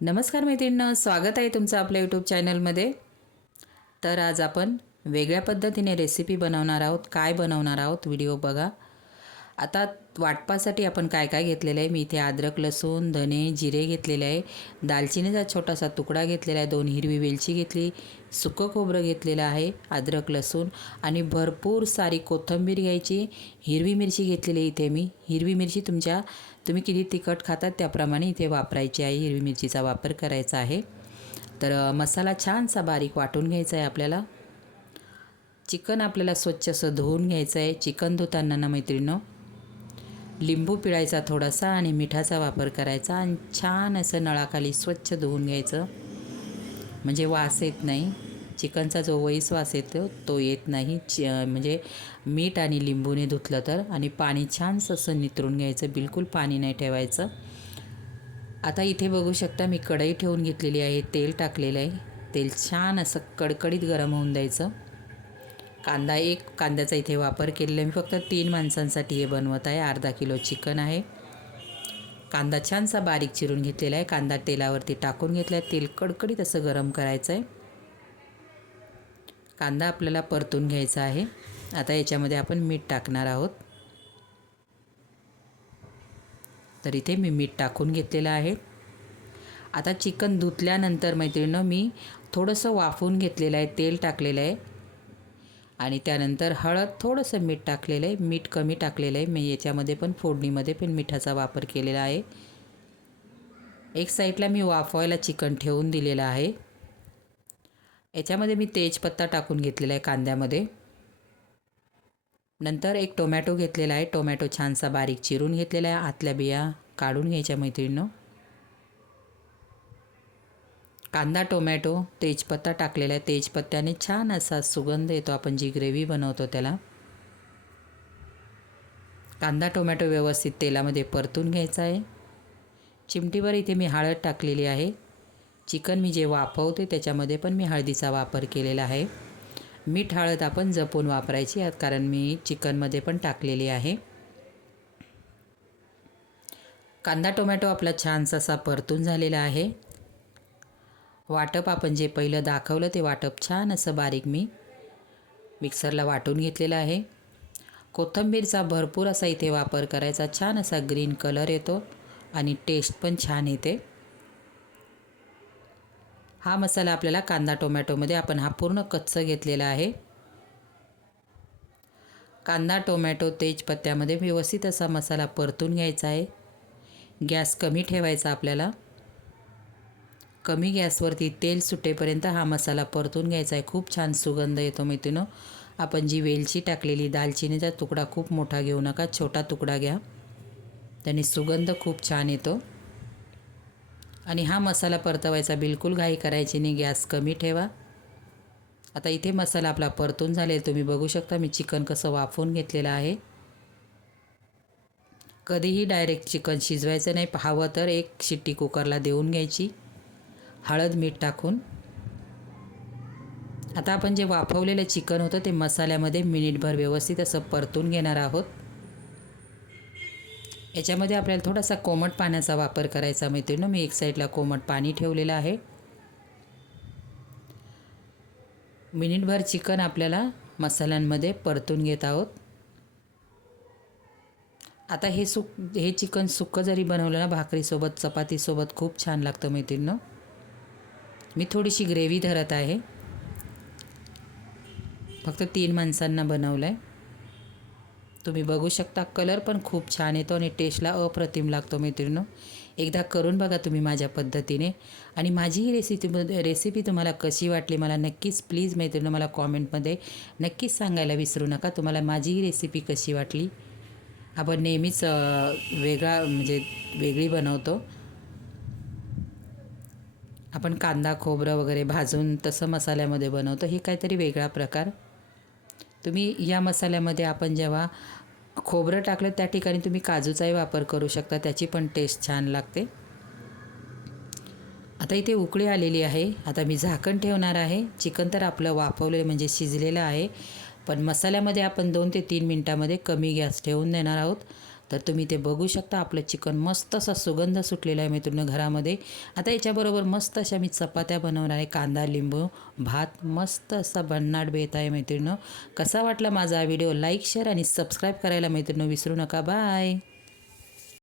नमस्कार मैत्रिणींनो, स्वागत आहे तुमचं आपल्या यूट्यूब चॅनलमध्ये। तर आज आपण वेगळ्या पद्धतीने रेसिपी बनवणार आहोत। काय बनवणार आहोत व्हिडिओ बघा। आता वाटपासाठी आपण काय काय घेतलेलं आहे, मी इथे अद्रक, लसूण, धने, जिरे घेतलेले आहे, दालचिनीचा छोटासा तुकडा घेतलेला आहे, 2 हिरवी वेलची घेतली, सुकं खोबरं घेतलेलं आहे, अद्रक, लसूण आणि भरपूर सारी कोथिंबीर घ्यायची, हिरवी मिरची घेतलेली इथे मी। हिरवी मिरची तुम्ही किती तिखट खातात त्याप्रमाणे इथे वापरायची आहे, हिरवी मिरचीचा वापर करायचा आहे। तर मसाला छानसा बारीक वाटून घ्यायचा आहे आपल्याला। चिकन आपल्याला स्वच्छ असं धुवून घ्यायचं आहे। चिकन धुताना ना मैत्रिणींनो, लिंबू पिळायचा थोडासा आणि मिठाचा वापर करायचा आणि छान असं नळाखाली स्वच्छ धुवून घ्यायचं, म्हणजे वास येत नाही। चिकनचा जो वैस वास येतो तो येत नाही, म्हणजे मीठ आणि लिंबूने धुतलं तर। आणि पाणी छानसं असं नितरून घ्यायचं, बिलकुल पाणी नाही ठेवायचं। आता इथे बघू शकता मी कढई ठेवून घेतलेली आहे, तेल टाकलेलं आहे। तेल छान असं कडकडीत गरम होऊन द्यायचं। कांद्याचा इथे वापर केलेला आहे मी, फक्त 3 माणसांसाठी हे बनवत आहे। अर्धा किलो चिकन आहे। कांदा छानसा बारीक चिरून घेतलेला आहे। कांदा तेलावरती टाकून घेतला आहे, तेल कडकडीत असं गरम करायचं आहे। कांदा आपल्याला परतून घ्यायचा आहे। आता याच्यामध्ये आपण मीठ टाकणार आहोत। तर इथे मी मीठ टाकून घेतलेलं आहे। आता चिकन धुतल्यानंतर मैत्रिणींनो, मी थोडंसं वाफवून घेतलेलं आहे, तेल टाकलेलं आहे आणि त्यानंतर हळद, थोडंसं मीठ टाकलेलं आहे। मीठ कमी टाकलेलं आहे मी याच्यामध्ये, पण फोडणीमध्ये पण मिठाचा वापर केलेला आहे। एक साईडला मी वाफवायला चिकन ठेवून दिलेलं आहे। याच्यामध्ये मी तेजपत्ता टाकून घेतलेला आहे कांद्यामध्ये। नंतर एक टोमॅटो घेतलेला आहे, टोमॅटो छानसा बारीक चिरून घेतलेला आहे, आतल्या बिया काढून घ्यायच्या मैत्रिणींनो। कांदा, टोमॅटो, तेजपत्ता टाकलेला आहे। तेजपत्त्याने छान असा सुगंध येतो, आपण जी ग्रेव्ही बनवतो त्याला। कांदा टोमॅटो व्यवस्थित तेलामध्ये परतून घ्यायचा आहे। चिमटीभर इथे मी हळद टाकलेली आहे। चिकन मी जे वाफवते त्याच्यामध्ये पण मी हळदीचा वापर केलेला आहे। मीठ हळद आपण जपून वापरायची, कारण मी चिकनमध्ये पण टाकलेली आहे। कांदा टोमॅटो आपला छानसा असा परतून झालेला आहे। वाटप आपण जे पहिलं दाखवलं ते वाटप छान असं बारीक मी मिक्सरला वाटून घेतलेलं आहे। कोथिंबीरचा भरपूर असा इथे वापर करायचा, छान असा ग्रीन कलर येतो आणि टेस्ट पण छान येते। हा मसाला आपल्याला कांदा टोमॅटोमध्ये आपण हा पूर्ण कच्चा घेतलेला आहे। कांदा टोमॅटो तेजपत्त्यामध्ये व्यवस्थित असा मसाला परतून घ्यायचा आहे। गॅस कमी ठेवायचा आपल्याला। कमी गॅसवरती तेल सुटेपर्यंत हा मसाला परतून घ्यायचा आहे। खूप छान सुगंध येतो मैत्रिणींनो। आपण जी वेलची टाकलेली, दालचिनीचा तुकडा खूप मोठा घेऊ नका, छोटा तुकडा घ्या, त्याने सुगंध खूप छान येतो। आणि हा मसाला परतवायचा, बिलकुल घाई करायची नाही, गॅस कमी ठेवा। आता इथे मसाला आपला परतून झालेला तुम्ही बघू शकता, मी चिकन कसं वाफवून घेतलेलं आहे। कधीही डायरेक्ट चिकन शिजवायचं नाही, हवं तर एक शिट्टी कुकरला देऊन घ्यायची हळद मीठ टाकून। आता आपण जे वाफवलेलं चिकन होतं ते मसाल्यामध्ये मिनिटभर व्यवस्थित असं परतून घेणार आहोत। याच्यामध्ये आपल्याला थोडासा कोमट पाण्याचा वापर करायचा मैत्रिणींनो, मी एक साईडला कोमट पाणी ठेवलेलं आहे। मिनिटभर चिकन आपल्याला मसाल्यांमध्ये परतून घेत आहोत। आता हे चिकन सुक्कं जरी बनवलं ना, भाकरीसोबत चपातीसोबत खूप छान लागतं मैत्रिणींनो। मी थोडीशी ग्रेव्ही धरत आहे, फक्त 3 माणसांना बनवलं आहे। तुम्ही बघू शकता कलर पण खूप छान येतो आणि टेस्टला अप्रतिम लागतो मैत्रिणींनो। एकदा करून बघा तुम्ही माझ्या पद्धतीने। आणि माझी ही रेसिपी तुम्हाला कशी वाटली मला नक्कीच प्लीज मैत्रिणींनो मला कॉमेंटमध्ये नक्कीच सांगायला विसरू नका, तुम्हाला माझी ही रेसिपी कशी वाटली। आपण नेहमीच वेगळी बनवतो, आपण कांदा खोबरं वगैरे भाजून तसं मसाल्यामध्ये बनवतो, हे काहीतरी वेगळा प्रकार। तुम्ही या मसाल्यामध्ये आपण जेव्हा खोबरं टाकलं त्या ठिकाणी तुम्ही काजूचाही वापर करू शकता, त्याची पण टेस्ट छान लागते। आता इथे उकळी आलेली आहे, आता मी झाकण ठेवणार आहे। चिकन तर आपलं वाफवलेलं म्हणजे शिजलेलं आहे, पण मसाल्यामध्ये आपण 2 ते 3 मिनटामध्ये कमी गॅस ठेवून देणार आहोत। तर तुम्ही ते बघू शकता. आपलं चिकन मस्त असा सुगंध सुटलेला आहे मैत्रिणी घरामध्ये. आता याच्याबरोबर मस्त अशा मी चपात्या बनवणार आहे. कांदा लिंबू भात मस्त असा भन्नाट बेत आहे मैत्रिणी. कसा वाटला माझा व्हिडिओ? लाईक शेअर आणि सबस्क्राईब करायला मैत्रिणी विसरू नका. बाय.